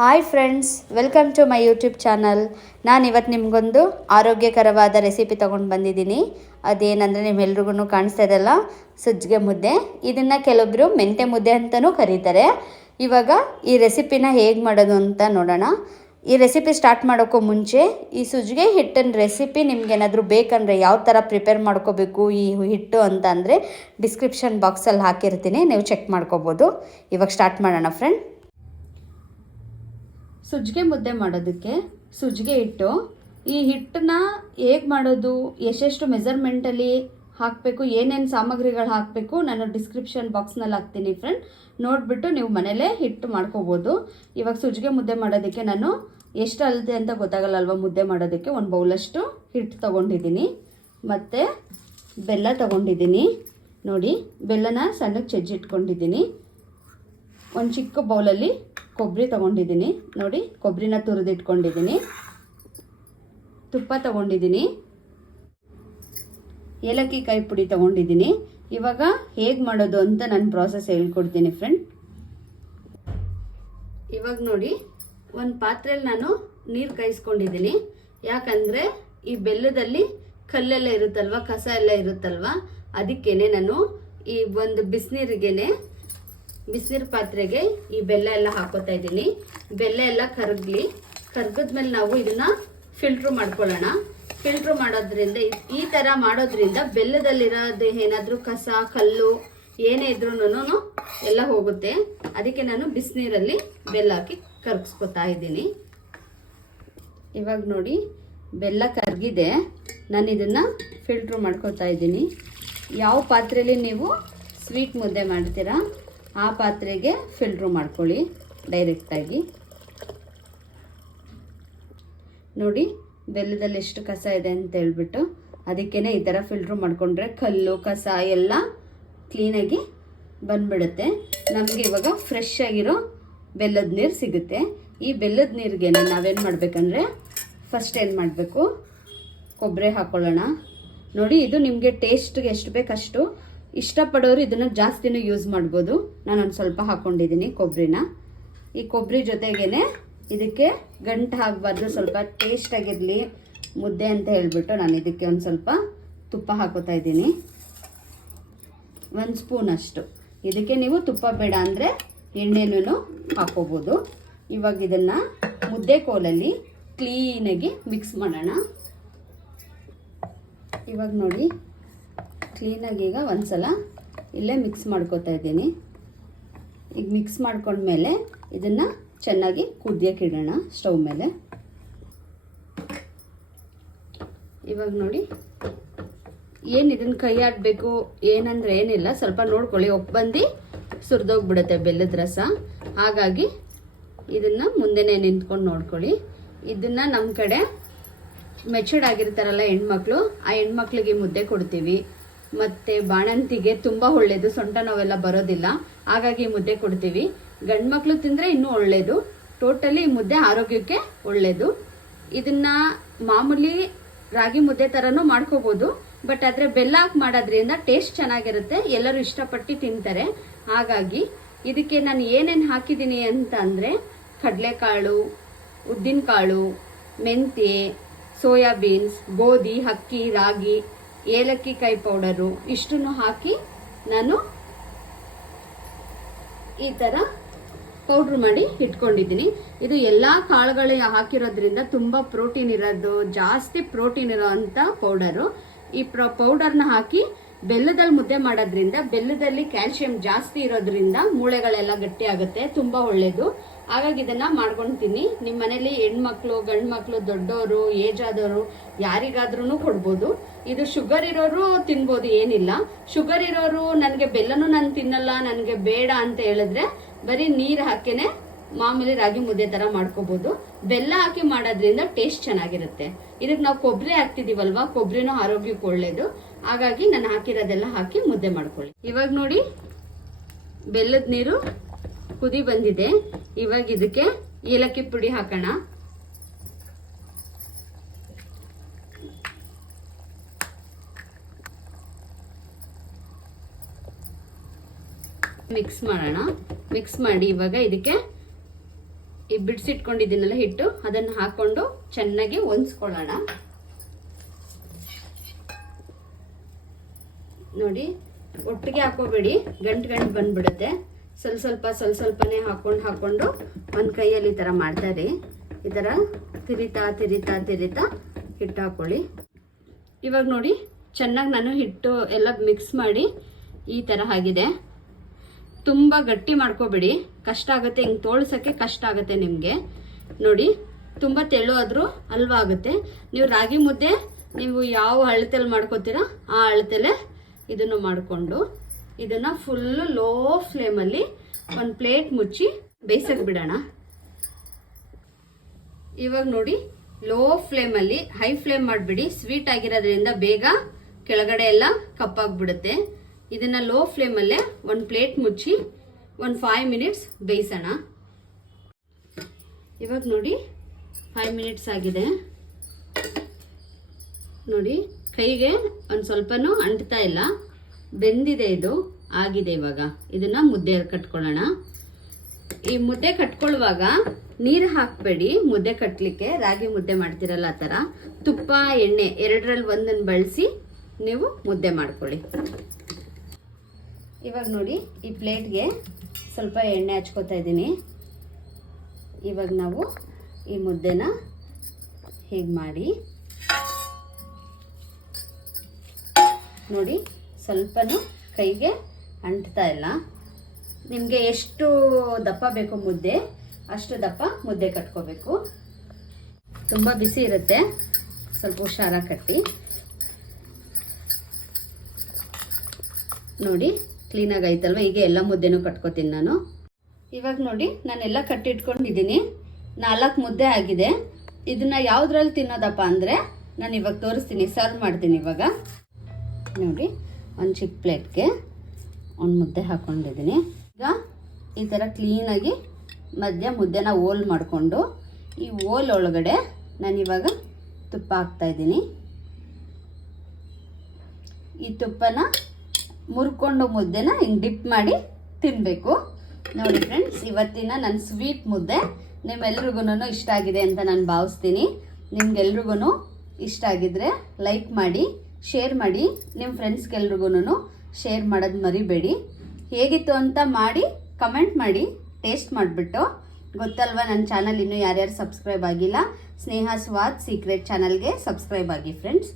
Hi friends, welcome to my YouTube channel. ನಾನು ಇವತ್ತು ನಿಮಗೊಂದು ಆರೋಗ್ಯಕರವಾದ ರೆಸಿಪಿ ತೊಗೊಂಡು ಬಂದಿದ್ದೀನಿ. ಅದೇನಂದರೆ ನಿಮ್ಮೆಲ್ರಿಗೂ ಕಾಣಿಸ್ತಾ ಇದೆಲ್ಲ, ಸಜ್ಜಿಗೆ ಮುದ್ದೆ. ಇದನ್ನು ಕೆಲವೊಬ್ಬರು ಮೆಂತ್ಯ ಮುದ್ದೆ ಅಂತಲೂ ಕರೀತಾರೆ. ಇವಾಗ ಈ ರೆಸಿಪಿನ ಹೇಗೆ ಮಾಡೋದು ಅಂತ ನೋಡೋಣ. ಈ ರೆಸಿಪಿ ಸ್ಟಾರ್ಟ್ ಮಾಡೋಕ್ಕೂ ಮುಂಚೆ ಈ ಸಜ್ಜಿಗೆ ಹಿಟ್ಟಿನ ರೆಸಿಪಿ ನಿಮ್ಗೇನಾದರೂ ಬೇಕಂದರೆ ಯಾವ ಥರ ಪ್ರಿಪೇರ್ ಮಾಡ್ಕೋಬೇಕು ಈ ಹಿಟ್ಟು ಅಂತ ಅಂದರೆ ಡಿಸ್ಕ್ರಿಪ್ಷನ್ ಬಾಕ್ಸಲ್ಲಿ ಹಾಕಿರ್ತೀನಿ, ನೀವು ಚೆಕ್ ಮಾಡ್ಕೋಬೋದು. ಇವಾಗ ಸ್ಟಾರ್ಟ್ ಮಾಡೋಣ ಫ್ರೆಂಡ್. ಸಜ್ಜಿಗೆ ಮುದ್ದೆ ಮಾಡೋದಕ್ಕೆ ಸಜ್ಜಿಗೆ ಹಿಟ್ಟು, ಈ ಹಿಟ್ಟನ್ನ ಹೇಗೆ ಮಾಡೋದು, ಎಷ್ಟೆಷ್ಟು ಮೆಜರ್ಮೆಂಟಲ್ಲಿ ಹಾಕಬೇಕು, ಏನೇನು ಸಾಮಗ್ರಿಗಳು ಹಾಕಬೇಕು ನಾನು ಡಿಸ್ಕ್ರಿಪ್ಷನ್ ಬಾಕ್ಸ್ನಲ್ಲಿ ಹಾಕ್ತೀನಿ ಫ್ರೆಂಡ್. ನೋಡಿಬಿಟ್ಟು ನೀವು ಮನೇಲೇ ಹಿಟ್ಟು ಮಾಡ್ಕೋಬೋದು. ಇವಾಗ ಸಜ್ಜಿಗೆ ಮುದ್ದೆ ಮಾಡೋದಕ್ಕೆ ನಾನು ಎಷ್ಟು ಅಳತೆ ಅಂತ ಗೊತ್ತಾಗಲ್ಲ ಅಲ್ವಾ, ಮುದ್ದೆ ಮಾಡೋದಕ್ಕೆ ಒಂದು ಬೌಲಷ್ಟು ಹಿಟ್ಟು ತೊಗೊಂಡಿದ್ದೀನಿ ಮತ್ತು ಬೆಲ್ಲ ತೊಗೊಂಡಿದ್ದೀನಿ. ನೋಡಿ, ಬೆಲ್ಲನ ಸಣ್ಣಗೆ ಜಜ್ಜಿಟ್ಕೊಂಡಿದ್ದೀನಿ. ಒಂದು ಚಿಕ್ಕ ಬೌಲಲ್ಲಿ ಕೊಬ್ಬರಿ ತೊಗೊಂಡಿದ್ದೀನಿ. ನೋಡಿ, ಕೊಬ್ಬರಿನ ತುರಿದಿಟ್ಕೊಂಡಿದ್ದೀನಿ. ತುಪ್ಪ ತೊಗೊಂಡಿದ್ದೀನಿ. ಏಲಕ್ಕಿ ಕಾಯಿ ಪುಡಿ ತೊಗೊಂಡಿದ್ದೀನಿ. ಇವಾಗ ಹೇಗೆ ಮಾಡೋದು ಅಂತ ನಾನು ಪ್ರಾಸೆಸ್ ಹೇಳ್ಕೊಡ್ತೀನಿ ಫ್ರೆಂಡ್. ಇವಾಗ ನೋಡಿ, ಒಂದು ಪಾತ್ರೆಯಲ್ಲಿ ನಾನು ನೀರು ಕಾಯಿಸ್ಕೊಂಡಿದ್ದೀನಿ. ಯಾಕಂದರೆ ಈ ಬೆಲ್ಲದಲ್ಲಿ ಕಲ್ಲೆಲ್ಲ ಇರುತ್ತಲ್ವ, ಕಸ ಎಲ್ಲ ಇರುತ್ತಲ್ವ, ಅದಕ್ಕೇನೆ ನಾನು ಈ ಒಂದು ಬಿಸಿನೀರು ಪಾತ್ರೆಗೆ ಈ ಬೆಲ್ಲ ಎಲ್ಲ ಹಾಕೋತಾ ಇದ್ದೀನಿ. ಬೆಲ್ಲ ಎಲ್ಲ ಕರ್ಗದ್ಮೇಲೆ ನಾವು ಇದನ್ನ ಫಿಲ್ಟ್ರ್ ಮಾಡ್ಕೊಳ್ಳೋಣ. ಫಿಲ್ಟ್ರ್ ಮಾಡೋದ್ರಿಂದ ಈ ಥರ ಮಾಡೋದ್ರಿಂದ ಬೆಲ್ಲದಲ್ಲಿರೋದು ಏನಾದರೂ ಕಸ ಕಲ್ಲು ಏನೇ ಇದ್ರೂ ಎಲ್ಲ ಹೋಗುತ್ತೆ. ಅದಕ್ಕೆ ನಾನು ಬಿಸಿನೀರಲ್ಲಿ ಬೆಲ್ಲ ಹಾಕಿ ಕರಗಿಸ್ಕೊತಾ ಇದ್ದೀನಿ. ಇವಾಗ ನೋಡಿ, ಬೆಲ್ಲ ಕರಗಿದೆ. ನಾನು ಇದನ್ನು ಫಿಲ್ಟ್ರ್ ಮಾಡ್ಕೊತಾ ಇದ್ದೀನಿ. ಯಾವ ಪಾತ್ರೆಯಲ್ಲಿ ನೀವು ಸ್ವೀಟ್ ಮುದ್ದೆ ಮಾಡ್ತೀರಾ ಆ ಪಾತ್ರೆಗೆ ಫಿಲ್ಟ್ರ್ ಮಾಡ್ಕೊಳ್ಳಿ ಡೈರೆಕ್ಟಾಗಿ. ನೋಡಿ, ಬೆಲ್ಲದಲ್ಲಿ ಎಷ್ಟು ಕಸ ಇದೆ ಅಂತ ಹೇಳ್ಬಿಟ್ಟು ಅದಕ್ಕೇ ಈ ಥರ ಫಿಲ್ಟ್ರ್ ಮಾಡಿಕೊಂಡ್ರೆ ಕಲ್ಲು ಕಸ ಎಲ್ಲ ಕ್ಲೀನಾಗಿ ಬಂದ್ಬಿಡುತ್ತೆ. ನಮಗೆ ಇವಾಗ ಫ್ರೆಶ್ ಆಗಿರೋ ಬೆಲ್ಲದ ನೀರು ಸಿಗುತ್ತೆ. ಈ ಬೆಲ್ಲದ ನೀರಿಗೆ ನಾವೇನು ಮಾಡಬೇಕಂದ್ರೆ ಫಸ್ಟ್ ಏನು ಮಾಡಬೇಕು, ಕೊಬ್ಬರಿ ಹಾಕ್ಕೊಳ್ಳೋಣ. ನೋಡಿ, ಇದು ನಿಮಗೆ ಟೇಸ್ಟ್ಗೆ ಎಷ್ಟು ಬೇಕಷ್ಟು. ಇಷ್ಟಪಡೋರು ಇದನ್ನು ಜಾಸ್ತಿನೂ ಯೂಸ್ ಮಾಡ್ಬೋದು. ನಾನೊಂದು ಸ್ವಲ್ಪ ಹಾಕ್ಕೊಂಡಿದ್ದೀನಿ ಕೊಬ್ಬರಿನ. ಈ ಕೊಬ್ಬರಿ ಜೊತೆಗೇ ಇದಕ್ಕೆ ಗಂಟು ಹಾಕಬಾರ್ದು, ಸ್ವಲ್ಪ ಟೇಸ್ಟಾಗಿರಲಿ ಮುದ್ದೆ ಅಂತ ಹೇಳಿಬಿಟ್ಟು ನಾನು ಇದಕ್ಕೆ ಒಂದು ಸ್ವಲ್ಪ ತುಪ್ಪ ಹಾಕೋತಾ ಇದ್ದೀನಿ. 1 ಸ್ಪೂನ್ ಅಷ್ಟು. ಇದಕ್ಕೆ ನೀವು ತುಪ್ಪ ಬೇಡ ಅಂದರೆ ಎಣ್ಣೆನೂ ಹಾಕೋಬೋದು. ಇವಾಗ ಇದನ್ನು ಮುದ್ದೆ ಕೋಲಲ್ಲಿ ಕ್ಲೀನಾಗಿ ಮಿಕ್ಸ್ ಮಾಡೋಣ. ಇವಾಗ ನೋಡಿ, ಕ್ಲೀನಾಗಿ ಈಗ ಒಂದ್ಸಲ ಇಲ್ಲೇ ಮಿಕ್ಸ್ ಮಾಡ್ಕೋತಾ ಇದ್ದೀನಿ. ಈಗ ಮಿಕ್ಸ್ ಮಾಡ್ಕೊಂಡ್ಮೇಲೆ ಇದನ್ನು ಚೆನ್ನಾಗಿ ಕುದಿಯೋಕೆ ಇಡೋಣ ಸ್ಟವ್ ಮೇಲೆ. ಇವಾಗ ನೋಡಿ, ಏನು ಇದನ್ನು ಕೈ ಆಡಬೇಕು ಏನಂದ್ರೆ ಏನಿಲ್ಲ, ಸ್ವಲ್ಪ ನೋಡ್ಕೊಳ್ಳಿ, ಒಪ್ಪಂದು ಸುರಿದೋಗ್ಬಿಡುತ್ತೆ ಬೆಲ್ಲದ ರಸ. ಹಾಗಾಗಿ ಇದನ್ನು ಮುಂದೆನೇ ನಿಂತ್ಕೊಂಡು ನೋಡ್ಕೊಳ್ಳಿ. ಇದನ್ನು ನಮ್ಮ ಕಡೆ ಮೆಚೂರ್ಡ್ ಆಗಿರ್ತಾರಲ್ಲ ಹೆಣ್ಮಕ್ಳು, ಆ ಹೆಣ್ಮಕ್ಳಿಗೆ ಮುದ್ದೆ ಕೊಡ್ತೀವಿ. ಮತ್ತು ಬಾಣಂತಿಗೆ ತುಂಬ ಒಳ್ಳೆಯದು, ಸೊಂಟ ನೋವೆಲ್ಲ ಬರೋದಿಲ್ಲ, ಹಾಗಾಗಿ ಮುದ್ದೆ ಕೊಡ್ತೀವಿ. ಗಂಡು ಮಕ್ಕಳು ತಿಂದರೆ ಇನ್ನೂ ಒಳ್ಳೆಯದು. ಟೋಟಲಿ ಮುದ್ದೆ ಆರೋಗ್ಯಕ್ಕೆ ಒಳ್ಳೆಯದು. ಇದನ್ನು ಮಾಮೂಲಿ ರಾಗಿ ಮುದ್ದೆ ಥರನೂ ಮಾಡ್ಕೋಬೋದು, ಬಟ್ ಆದರೆ ಬೆಲ್ಲ ಹಾಕಿ ಮಾಡೋದ್ರಿಂದ ಟೇಸ್ಟ್ ಚೆನ್ನಾಗಿರುತ್ತೆ, ಎಲ್ಲರೂ ಇಷ್ಟಪಟ್ಟು ತಿಂತಾರೆ. ಹಾಗಾಗಿ ಇದಕ್ಕೆ ನಾನು ಏನೇನು ಹಾಕಿದ್ದೀನಿ ಅಂತ ಅಂದರೆ ಕಡಲೆಕಾಳು, ಉದ್ದಿನಕಾಳು, ಮೆಂತ್ಯೆ, ಸೋಯಾಬೀನ್ಸ್, ಗೋಧಿ, ಅಕ್ಕಿ, ರಾಗಿ, ಏಲಕ್ಕಿ ಕಾಯಿ ಪೌಡರು ಇಷ್ಟನ್ನು ಹಾಕಿ ನಾನು ಈ ಥರ ಪೌಡ್ರ್ ಮಾಡಿ ಇಟ್ಕೊಂಡಿದ್ದೀನಿ. ಇದು ಎಲ್ಲ ಕಾಳುಗಳು ಹಾಕಿರೋದ್ರಿಂದ ತುಂಬ ಪ್ರೋಟೀನ್ ಇರೋದು, ಜಾಸ್ತಿ ಪ್ರೋಟೀನ್ ಇರೋ ಅಂಥ ಪೌಡರು. ಈ ಪೌಡರ್ನ ಹಾಕಿ ಬೆಲ್ಲದಲ್ಲಿ ಮುದ್ದೆ ಮಾಡೋದ್ರಿಂದ ಬೆಲ್ಲದಲ್ಲಿ ಕ್ಯಾಲ್ಸಿಯಂ ಜಾಸ್ತಿ ಇರೋದ್ರಿಂದ ಮೂಳೆಗಳೆಲ್ಲ ಗಟ್ಟಿ ಆಗುತ್ತೆ, ತುಂಬ ಒಳ್ಳೆಯದು. ಹಾಗಾಗಿ ಇದನ್ನು ಮಾಡ್ಕೊಳ್ತೀನಿ. ನಿಮ್ಮ ಮನೇಲಿ ಹೆಣ್ಮಕ್ಳು, ಗಂಡು ಮಕ್ಕಳು, ದೊಡ್ಡವರು, ಏಜ್ ಆದವರು ಯಾರಿಗಾದ್ರೂ ಕೊಡ್ಬೋದು. ಇದು ಶುಗರ್ ಇರೋರು ತಿನ್ಬೋದು, ಏನಿಲ್ಲ. ಶುಗರ್ ಇರೋರು ನನಗೆ ಬೆಲ್ಲನೂ ನಾನು ತಿನ್ನಲ್ಲ, ನನಗೆ ಬೇಡ ಅಂತ ಹೇಳಿದ್ರೆ ಬರೀ ನೀರು ಹಾಕಿನೇ ಮಾಮೂಲಿ ರಾಗಿ ಮುದ್ದೆ ಥರ ಮಾಡ್ಕೋಬೋದು. ಬೆಲ್ಲ ಹಾಕಿ ಮಾಡೋದ್ರಿಂದ ಟೇಸ್ಟ್ ಚೆನ್ನಾಗಿರುತ್ತೆ. ಇದಕ್ಕೆ ನಾವು ಕೊಬ್ಬರಿ ಹಾಕ್ತಿದ್ದೀವಲ್ವ, ಕೊಬ್ಬರಿನೂ ಆರೋಗ್ಯಕ್ಕೆ ಒಳ್ಳೆಯದು. ಹಾಗಾಗಿ ನಾನು ಹಾಕಿರೋದೆಲ್ಲ ಹಾಕಿ ಮುದ್ದೆ ಮಾಡ್ಕೊಳ್ಳಿ. ಇವಾಗ ನೋಡಿ, ಬೆಲ್ಲದ ನೀರು ಕುದಿ ಬಂದಿದೆ. ಇವಾಗ ಇದಕ್ಕೆ ಏಲಕ್ಕಿ ಪುಡಿ ಹಾಕೋಣ. ಮಿಕ್ಸ್ ಮಾಡೋಣ. ಮಿಕ್ಸ್ ಮಾಡಿ ಇವಾಗ ಇದಕ್ಕೆ ಈ ಬಿಡಿಸಿಟ್ಕೊಂಡಿದ್ದೀನಲ್ಲ ಹಿಟ್ಟು, ಅದನ್ನು ಹಾಕೊಂಡು ಚೆನ್ನಾಗಿ ಹೊಂದ್ಸ್ಕೊಳ್ಳೋಣ. ನೋಡಿ, ಒಟ್ಟಿಗೆ ಹಾಕೋಬೇಡಿ, ಗಂಟು ಬಂದ್ಬಿಡುತ್ತೆ. ಸ್ವಲ್ಪ ಸ್ವಲ್ಪನೇ ಹಾಕೊಂಡು ಒಂದು ಕೈಯಲ್ಲಿ ಈ ಥರ ಮಾಡ್ತಾರೆ. ಈ ಥರ ತಿರಿತಾ ಹಿಟ್ಟು ಹಾಕೊಳ್ಳಿ. ಇವಾಗ ನೋಡಿ, ಚೆನ್ನಾಗಿ ನಾನು ಹಿಟ್ಟು ಎಲ್ಲ ಮಿಕ್ಸ್ ಮಾಡಿ ಈ ಥರ ಆಗಿದೆ. ತುಂಬ ಗಟ್ಟಿ ಮಾಡ್ಕೋಬೇಡಿ, ಕಷ್ಟ ಆಗುತ್ತೆ, ಹಿಂಗೆ ತೋಳ್ಸೋಕ್ಕೆ ಕಷ್ಟ ಆಗುತ್ತೆ ನಿಮಗೆ. ನೋಡಿ, ತುಂಬ ತೆಳು ಆದರೂ ಹಲ್ವಾ ಆಗುತ್ತೆ. ನೀವು ರಾಗಿ ಮುದ್ದೆ ನೀವು ಯಾವ ಅಳತೆಯಲ್ಲಿ ಮಾಡ್ಕೋತೀರಾ ಆ ಅಳತೆಲೆ ಇದನ್ನು ಮಾಡಿಕೊಂಡು ಇದನ್ನು ಫುಲ್ಲು ಲೋ ಫ್ಲೇಮಲ್ಲಿ ಒಂದು ಪ್ಲೇಟ್ ಮುಚ್ಚಿ ಬೇಯಿಸಕ್ಕೆ ಬಿಡೋಣ. ಇವಾಗ ನೋಡಿ, ಲೋ ಫ್ಲೇಮಲ್ಲಿ, ಹೈ ಫ್ಲೇಮ್ ಮಾಡಿಬಿಡಿ. ಸ್ವೀಟ್ ಆಗಿರೋದ್ರಿಂದ ಬೇಗ ಕೆಳಗಡೆ ಎಲ್ಲ ಕಪ್ಪಾಗ್ಬಿಡುತ್ತೆ. ಇದನ್ನು ಲೋ ಫ್ಲೇಮಲ್ಲೇ ಒಂದು ಪ್ಲೇಟ್ ಮುಚ್ಚಿ ಒಂದು 5 ಮಿನಿಟ್ಸ್ ಬೇಯಿಸೋಣ. ಇವಾಗ ನೋಡಿ 5 ಮಿನಿಟ್ಸ್ ಆಗಿದೆ. ನೋಡಿ, ಕೈಗೆ ಒಂದು ಸ್ವಲ್ಪನೂ ಅಂಟ್ತಾ ಇಲ್ಲ, ಬೆಂದಿದೆ, ಇದು ಆಗಿದೆ. ಇವಾಗ ಇದನ್ನು ಮುದ್ದೆ ಕಟ್ಕೊಳ್ಳೋಣ. ಈ ಮುದ್ದೆ ಕಟ್ಕೊಳ್ಳುವಾಗ ನೀರು ಹಾಕಬೇಡಿ. ಮುದ್ದೆ ಕಟ್ಟಲಿಕ್ಕೆ ರಾಗಿ ಮುದ್ದೆ ಮಾಡ್ತಿರಲ್ಲ ಆ ಥರ ತುಪ್ಪ ಎಣ್ಣೆ ಎರಡರಲ್ಲಿ ಒಂದನ್ನು ಬಳಸಿ ನೀವು ಮುದ್ದೆ ಮಾಡ್ಕೊಳ್ಳಿ. ಇವಾಗ ನೋಡಿ, ಈ ಪ್ಲೇಟ್ಗೆ ಸ್ವಲ್ಪ ಎಣ್ಣೆ ಹಚ್ಕೋತಾ ಇದ್ದೀನಿ. ಇವಾಗ ನಾವು ಈ ಮುದ್ದೆನ ಹೀಗೆ ಮಾಡಿ ನೋಡಿ, ಸ್ವಲ್ಪನೂ ಕೈಗೆ ಅಂಟ್ತಾ ಇಲ್ಲ. ನಿಮಗೆ ಎಷ್ಟು ದಪ್ಪ ಬೇಕು ಮುದ್ದೆ ಅಷ್ಟು ದಪ್ಪ ಮುದ್ದೆ ಕಟ್ಕೋಬೇಕು. ತುಂಬ ಬಿಸಿ ಇರುತ್ತೆ, ಸ್ವಲ್ಪ ಹುಷಾರಾಗಿ ಕಟ್ಟಿ. ನೋಡಿ, ಕ್ಲೀನಾಗಿ ಆಯ್ತಲ್ವ. ಈಗ ಎಲ್ಲ ಮುದ್ದೆನೂ ಕಟ್ಕೋತೀನಿ ನಾನು. ಇವಾಗ ನೋಡಿ, ನಾನೆಲ್ಲ ಕಟ್ಟಿಟ್ಕೊಂಡಿದ್ದೀನಿ. 4 ಮುದ್ದೆ ಆಗಿದೆ. ಇದನ್ನು ಯಾವುದ್ರಲ್ಲಿ ತಿನ್ನೋದಪ್ಪ ಅಂದರೆ ನಾನು ಇವಾಗ ತೋರಿಸ್ತೀನಿ, ಸರ್ವ್ ಮಾಡ್ತೀನಿ. ಇವಾಗ ನೋಡಿ, ಒಂದು ಚಿಕ್ಕ ಪ್ಲೇಟ್ಗೆ ಒಂದು ಮುದ್ದೆ ಹಾಕ್ಕೊಂಡಿದ್ದೀನಿ. ಈಗ ಈ ಥರ ಕ್ಲೀನಾಗಿ ಮಧ್ಯ ಮುದ್ದೆನ ಓಲ್ ಮಾಡಿಕೊಂಡು ಈ ಓಲ್ ಒಳಗಡೆ ನಾನಿವಾಗ ತುಪ್ಪ ಹಾಕ್ತಾಯಿದ್ದೀನಿ. ಈ ತುಪ್ಪನ ಮುರ್ಕೊಂಡು ಮುದ್ದೆನ ಹಿಂಗೆ ಡಿಪ್ ಮಾಡಿ ತಿನ್ನಬೇಕು. ನೋಡಿ ಫ್ರೆಂಡ್ಸ್, ಇವತ್ತಿನ ನನ್ನ ಸ್ವೀಟ್ ಮುದ್ದೆ ನಿಮ್ಮೆಲ್ರಿಗೂ ಇಷ್ಟ ಆಗಿದೆ ಅಂತ ನಾನು ಭಾವಿಸ್ತೀನಿ. ನಿಮ್ಗೆಲ್ರಿಗೂ ಇಷ್ಟ ಆಗಿದ್ರೆ ಲೈಕ್ ಮಾಡಿ, ಶೇರ್ ಮಾಡಿ, ನಿಮ್ಮ ಫ್ರೆಂಡ್ಸ್ಗೆಲ್ರಿಗೂ ಶೇರ್ ಮಾಡೋದು ಮರಿಬೇಡಿ. ಹೇಗಿತ್ತು ಅಂತ ಮಾಡಿ ಕಮೆಂಟ್ ಮಾಡಿ, ಟೇಸ್ಟ್ ಮಾಡಿಬಿಟ್ಟು. ಗೊತ್ತಲ್ವ, ನನ್ನ ಚಾನಲ್ ಇನ್ನೂ ಯಾರ್ಯಾರು ಸಬ್ಸ್ಕ್ರೈಬ್ ಆಗಿಲ್ಲ, ಸ್ನೇಹ ಸ್ವಾದ್ ಸೀಕ್ರೆಟ್ ಚಾನಲ್ಗೆ ಸಬ್ಸ್ಕ್ರೈಬ್ ಆಗಿ ಫ್ರೆಂಡ್ಸ್.